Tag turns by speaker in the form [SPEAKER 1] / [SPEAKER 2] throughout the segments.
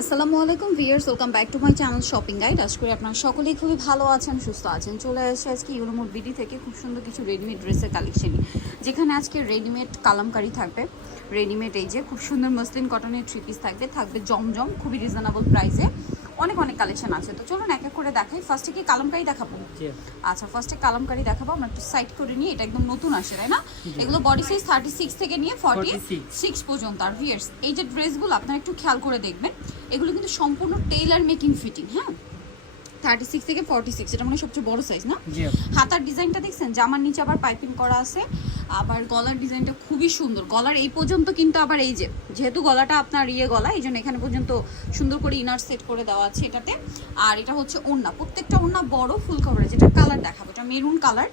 [SPEAKER 1] আসসালামু আলাইকুম viewers welcome back to my channel shopping guide. আজ করে আপনারা সকলেই খুবই ভালো আছেন সুস্থ আছেন। চলে আসছে আজকে ইউরোমোট বিডি থেকে খুব সুন্দর কিছু রেডিমেড ড্রেসের কালেকশন যেখানে আজকে রেডিমেড কালামকারি থাকবে। রেডিমেড এই যে খুব সুন্দর মসলিন কটনের থ্রি পিস থাকবে। থাকবে জমজম খুবই রিজনেবল প্রাইসে অনেক অনেক কালেকশন আছে। তো চলুন এক এক করে দেখাই। ফার্স্টে কি কালামকারি দেখাবো? আচ্ছা ফার্স্টে কালামকারি দেখাবো। আমরা একটু সাইড করে নিয়ে এটা একদম নতুন আসে তাই না? এগুলো বডি সাইজ থার্টি সিক্স থেকে নিয়ে ফর্টি সিক্স পর্যন্ত। আর ভিয়ার্স এই যে ড্রেসগুলো আপনারা একটু খেয়াল করে দেখবেন। এগুলো কিন্তু সম্পূর্ণ টেইলার মেকিং ফিটিং হ্যাঁ? থার্টি সিক্স থেকে ফর্টি সিক্স এটা মানে সবচেয়ে বড় সাইজ না? হাতার ডিজাইনটা দেখছেন? জামার নিচে আবার পাইপিং করা আছে আবার গলার ডিজাইনটা খুবই সুন্দর। গলার এই পর্যন্ত কিন্তু আবার এই যে যেহেতু গলাটা আপনার ইয়ে গলা এই জন্য এখানে পর্যন্ত সুন্দর করে ইনার সেট করে দেওয়া আছে এটাতে। আর এটা হচ্ছে ওড়না প্রত্যেকটা ওড়না বড় ফুল কভারেজ এটা কালার দেখাবো এটা মেরুন কালার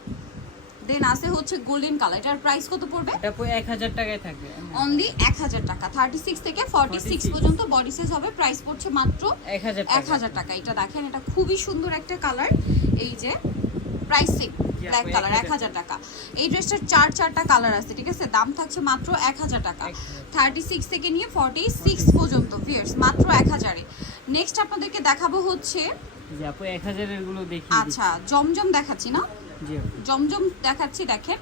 [SPEAKER 1] দেন আছে হচ্ছে গোল্ডেন কালার এটার প্রাইস কত পড়বে?
[SPEAKER 2] এটা আপু এক হাজার টাকায় থাকবে।
[SPEAKER 1] অনলি এক হাজার টাকা। থার্টি সিক্স থেকে ফর্টি সিক্স
[SPEAKER 2] 46
[SPEAKER 1] পর্যন্ত বডি সাইজ হবে। প্রাইস পড়ছে মাত্র
[SPEAKER 2] এক হাজার
[SPEAKER 1] টাকা। এটা দেখেন এটা খুবই সুন্দর একটা কালার এই যে প্রাইস সেম ব্ল্যাক কালার এক
[SPEAKER 2] 1000
[SPEAKER 1] হাজার টাকা। এই ড্রেসটার চার চারটা কালার আছে ঠিক আছে? দাম থাকছে মাত্র এক হাজার টাকা।
[SPEAKER 2] 1000
[SPEAKER 1] থার্টি সিক্স থেকে নিয়ে ফর্টি সিক্স পর্যন্ত ভিয়ার্স মাত্র এক হাজারে। নেক্সট আপনাদেরকে দেখাবো হচ্ছে আচ্ছা জমজম দেখাচ্ছি না? জমজম দেখাচ্ছি দেখেন।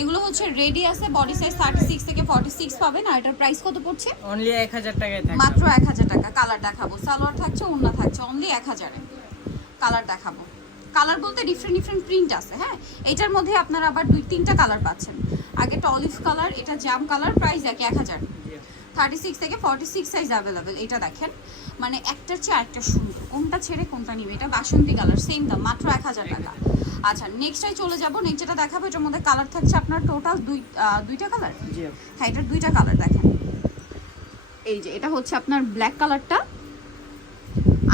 [SPEAKER 1] এগুলো হচ্ছে রেডি আছে বডি সাইজ থার্টি সিক্স থেকে ফর্টি সিক্স পাবেন আর এটার প্রাইস কত পড়ছে?
[SPEAKER 2] অনলি এক হাজার টাকায় থাকবে
[SPEAKER 1] মাত্র এক হাজার টাকা। কালার দেখাবো। সালোয়ার থাকছে ওন্না থাকছে। অনলি এক হাজারে। কালার দেখাবো। কালার বলতে ডিফারেন্ট ডিফারেন্ট প্রিন্ট আছে হ্যাঁ? এটার মধ্যে আপনারা আবার দুই তিনটা কালার পাচ্ছেন। আগে অলিভ কালার এটা জাম কালার প্রাইস একই এক হাজার।
[SPEAKER 2] জি। আপু।
[SPEAKER 1] থার্টি সিক্স থেকে ফর্টি সিক্স সাইজ অ্যাভেলেবেল এটা দেখেন। মানে একটার চেয়ে আরেকটা সুন্দর। কোনটা ছেড়ে কোনটা নিবে? এটা বাসন্তী কালার সেম দাম মাত্র এক হাজার টাকা। আচ্ছা নেক্সটাই চলে যাব। নেক্সট যেটা দেখাবো এটার মধ্যে কালার থাকছে আপনার টোটাল দুই দুইটা কালার। হ্যাঁ এটার দুইটা কালার দেখেন। এই যে এটা হচ্ছে আপনার ব্ল্যাক কালারটা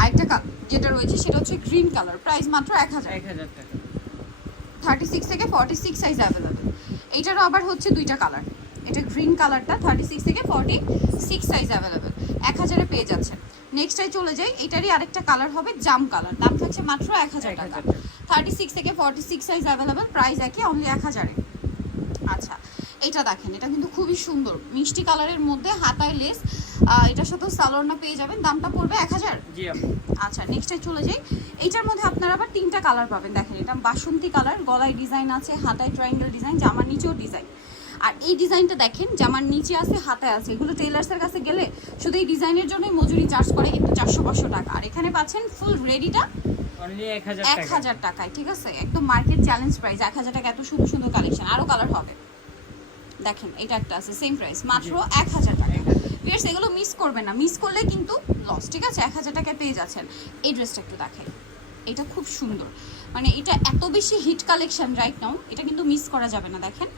[SPEAKER 1] আরেকটা যেটা রয়েছে সেটা হচ্ছে গ্রিন কালার প্রাইস মাত্র এক হাজার।
[SPEAKER 2] এক হাজার টাকা।
[SPEAKER 1] থার্টি সিক্স থেকে ফর্টি সিক্স সাইজ অ্যাভেলেবেল এইটারও আবার হচ্ছে দুইটা কালার এটা গ্রিন কালারটা থার্টি সিক্স থেকে ফর্টি সিক্স সাইজ অ্যাভেলেবেল এক হাজারে পেয়ে যাচ্ছেন। নেক্সটাই চলে যাই এটারই আরেকটা কালার হবে জাম কালার দাম থাকছে মাত্র এক হাজার
[SPEAKER 2] এক
[SPEAKER 1] টাকা। থার্টি সিক্স থেকে forty six size available price একই অনলি এক হাজারে। আচ্ছা এটা দেখেন এটা কিন্তু খুবই সুন্দর। মিষ্টি কালারের মধ্যে হাতায় লেস এটার সাথেও সালোয়ারনা পেয়ে যাবেন দামটা পড়বে এক হাজার। আচ্ছা নেক্সটে চলে যাই। এইটার মধ্যে আপনারা আবার তিনটা কালার পাবেন দেখেন এটা বাসন্তী কালার গলায় ডিজাইন আছে হাতায় ট্রায়াঙ্গেল ডিজাইন জামার নিচেও ডিজাইন আর এই ডিজাইনটা দেখেন জামার নিচে আছে হাতায় আছে। এগুলো টেলার্সের কাছে গেলে শুধু এই ডিজাইনের জন্যই মজুরি চার্জ করে কিন্তু চারশো পাঁচশো টাকা। আর এখানে পাচ্ছেন ফুল রেডিটা
[SPEAKER 2] এক হাজার
[SPEAKER 1] টাকায় ঠিক আছে? একদম মার্কেট চ্যালেঞ্জ প্রাইস এক হাজার টাকা এত সুন্দর সুন্দর কালেকশন আরও কালার হবে। দেখেন এটা একটা আছে সেম প্রাইস মাত্র এক হাজার টাকা। ভিয়ার্স এগুলো মিস করবেন না। মিস করলে কিন্তু লস ঠিক আছে? এক হাজার টাকায় পেয়ে যাচ্ছেন। এই ড্রেসটা একটু দেখাই। এটা খুব সুন্দর। মানে এটা এত বেশি হিট কালেকশন রাইট নাও এটা কিন্তু মিস করা যাবে না, দেখেন।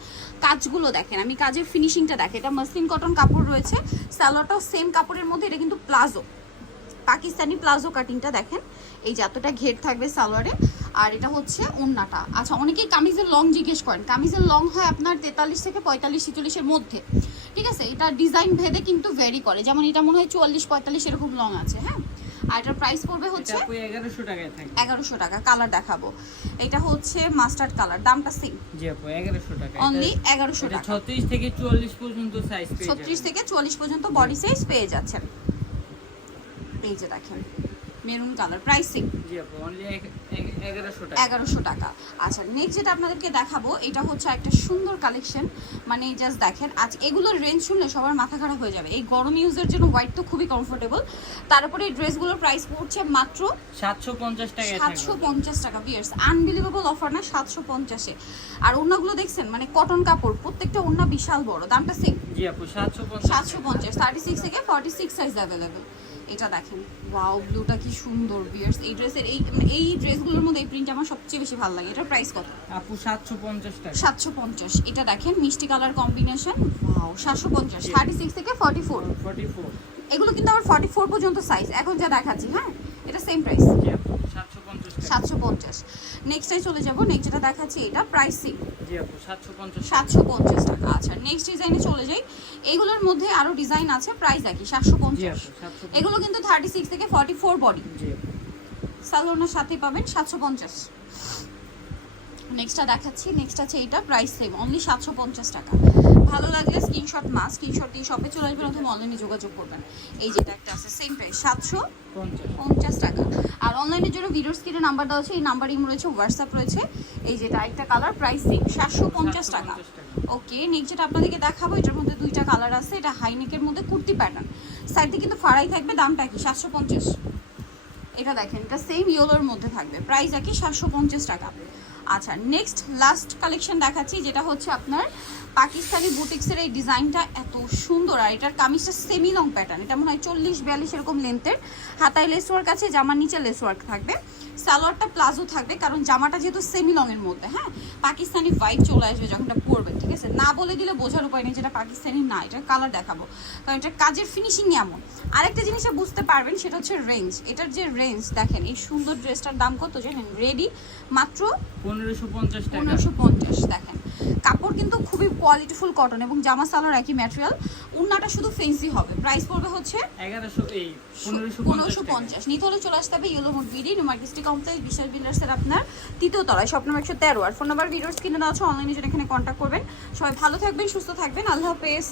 [SPEAKER 1] কাজগুলো দেখেন, আমি কাজের ফিনিশিংটা দেখেন, এটা মসলিন কটন কাপড় রয়েছে, সালোয়ারটাও সেম কাপড়ের মধ্যে, এটা কিন্তু প্লাজো। পাকিস্তানি প্লাজো কাটিংটা দেখেন, এই যে এতটা ঘের থাকবে সালোয়ারে। আর এটা হচ্ছে ওন্নাটা। আচ্ছা অনেকেই কামিজের লং জিজ্ঞেস করেন, কামিজের লং হয় আপনার তেতাল্লিশ থেকে পঁয়তাল্লিশ, ছিচল্লিশের মধ্যে। ঠিক আছে, এটা ডিজাইন ভেদে কিন্তু ভেরি করে। যেমন এটা মনে হয় চুয়াল্লিশ, পঁয়তাল্লিশ এরকম লং আছে হ্যাঁ? আর এটার প্রাইস পড়বে হচ্ছে
[SPEAKER 2] এগারোশো টাকায় থাকে।
[SPEAKER 1] এগারোশো টাকা কালার দেখাবো। এটা হচ্ছে মাস্টার্ড কালার দামটা সেম
[SPEAKER 2] জি আপু এগারোশো টাকা।
[SPEAKER 1] অনলি এগারোশো টাকা।
[SPEAKER 2] ছত্রিশ থেকে চুয়াল্লিশ পর্যন্ত সাইজ পেয়ে
[SPEAKER 1] ছত্রিশ। থেকে চুয়াল্লিশ পর্যন্ত বডি সাইজ পেয়ে যাচ্ছেন। এই যে দেখেন। Maroon colour. প্রাইসিং
[SPEAKER 2] এগারোশো টাকা।
[SPEAKER 1] আচ্ছা নেক্সট যেটা আপনাদেরকে দেখাবো এটা হচ্ছে একটা সুন্দর কালেকশন মানে জাস্ট দেখেন আজ এগুলোর রেঞ্জ শুনলে সবার মাথা খারাপ হয়ে যাবে। এই গরম ইউজের জন্য হোয়াইট তো খুবই কমফোর্টেবল তারপরে এই ড্রেসগুলোর প্রাইস পড়ছে মাত্র
[SPEAKER 2] সাতশো পঞ্চাশ টাকায়
[SPEAKER 1] সাতশো পঞ্চাশ টাকা বিয়ার্স আনবিলিভেবল অফার না সাতশো পঞ্চাশে। আর ওড়নাগুলো দেখছেন মানে কটন কাপড় প্রত্যেকটা ওড়না বিশাল বড় দামটা সেম
[SPEAKER 2] আপু সাতশো পঞ্চাশ
[SPEAKER 1] সাতশো পঞ্চাশ থার্টি সিক্স থেকে ফর্টি সিক্স সাইজ অ্যাভেলেবেল এটা দেখেন। ওয়াও ব্লুটা কি সুন্দর বিয়ার্স এই ড্রেসের এই মানে এই ড্রেসগুলোর মধ্যে এই প্রিন্ট আমার সবচেয়ে বেশি ভালো লাগে। এটার প্রাইস কত?
[SPEAKER 2] আপু সাতশো পঞ্চাশ টাকা।
[SPEAKER 1] সাতশো পঞ্চাশ। এটা দেখেন মিষ্টি কালার কম্বিনেশন ওয়াও সাতশো পঞ্চাশ। থার্টি সিক্স থেকে ফর্টি ফোর
[SPEAKER 2] ফর্টি ফোর
[SPEAKER 1] এগুলো কিন্তু আমার ফর্টি ফোর পর্যন্ত সাইজ এখন যা দেখাচ্ছি হ্যাঁ? এটা সেম প্রাইস
[SPEAKER 2] সাতশো পঞ্চাশ। টাকা
[SPEAKER 1] সাতশো পঞ্চাশ নেক্সটে চলে যাব। নেক্সট যেটা দেখাচ্ছি এটা প্রাইস সেম
[SPEAKER 2] জি আপু সাতশো পঞ্চাশ।
[SPEAKER 1] টাকা। আচ্ছা নেক্সট ডিজাইনে চলে যাই। এগুলোর মধ্যে আরও ডিজাইন আছে প্রাইস একই সাতশো পঞ্চাশ। এগুলো কিন্তু থার্টি সিক্স থেকে ফর্টি ফোর বডি সালোনার সাথে পাবেন সাতশো পঞ্চাশ। নেক্সটটা দেখাচ্ছি। নেক্সট আছে এটা প্রাইস সেম অনলি সাতশো পঞ্চাশ টাকা। ভালো লাগলে স্ক্রিনশট মাস স্ক্রিনশট দিয়ে শপে চলে আসবেন অথবা অনলাইনে যোগাযোগ করবেন। এই যেটা একটা আছে সেম প্রাইস সাতশো
[SPEAKER 2] পঞ্চাশ।
[SPEAKER 1] টাকা। অনলাইনের জন্য ভিডিওর স্ক্রিনে নাম্বার দেওয়া আছে এই নাম্বারিং রয়েছে হোয়াটসঅ্যাপ রয়েছে। এই যেটা একটা কালার প্রাইস সেম সাতশো পঞ্চাশ টাকা। ওকে নেক্সট যেটা আপনাদেরকে দেখাবো এটার মধ্যে দুইটা কালার আছে এটা হাইনেকের মধ্যে কুর্তি প্যাটার্ন সাইডে কিন্তু ফাড়াই থাকবে দামটা কি সাতশো পঞ্চাশ। এটা দেখেন এটা সেম ইয়োলোর মধ্যে থাকবে প্রাইস একই সাতশো পঞ্চাশ টাকা। আচ্ছা নেক্সট লাস্ট কালেকশন দেখাচ্ছি, যেটা হচ্ছে আপনার পাকিস্তানি বুটিক্সের এই ডিজাইনটা এত সুন্দর। আর এটার কামিজটা সেমি লং প্যাটার্ন এটা মনে হয় চল্লিশ, বিয়াল্লিশ এরকম লেন্থের হাতায় লেস ওয়ার্ক আছে, জামার নিচে লেস ওয়ার্ক থাকবে। সালোয়ারটা প্লাজো থাকবে, কারণ জামাটা যেহেতু সেমি লং এর মধ্যে হ্যাঁ? পাকিস্তানি ভাইব চলে আসবে যখন এটা পরবেন, ঠিক আছে? না বলে দিলে বোঝার উপায় নেই যেটা পাকিস্তানি, না, এটার কালার দেখাবো। কারণ এটার কাজের ফিনিশিং এমন। আরেকটা জিনিসটা বুঝতে পারবেন, সেটা হচ্ছে রেঞ্জ এটার যে রেঞ্জ দেখেন, এই সুন্দর ড্রেসটার দাম কত জানেন? রেডি মাত্র
[SPEAKER 2] পনেরোশো পঞ্চাশ টাকা।
[SPEAKER 1] পনেরোশো পঞ্চাশ দেখেন। কাপড় কিন্তু খুবই কোয়ালিটিফুল কটন এবং জামা সালোয়ার একই ম্যাটেরিয়াল উন্নাটা শুধু ফেন্সি হবে। প্রাইস পড়বে হচ্ছে
[SPEAKER 2] এগারোশো এই পনেরোশো
[SPEAKER 1] পনেরোশো
[SPEAKER 2] পঞ্চাশ।
[SPEAKER 1] পঞ্চাশ নিতে হলে চলে আসতে হবে ইয়েলো মোট বিডি নিউ মার্কেস্টি কমপ্লেক্স বিশাল বিল্ডার্সের আপনার তৃতীয় তলায়। স্বপ্ন একশো তেরো। আর ফোন নাম্বার ভিডিওস কিনে দেওয়া আছে অনলাইনে জন্য এখানে কন্ট্যাক্ট করবেন। সবাই ভালো থাকবেন সুস্থ থাকবেন। আল্লাহ হাফেজ।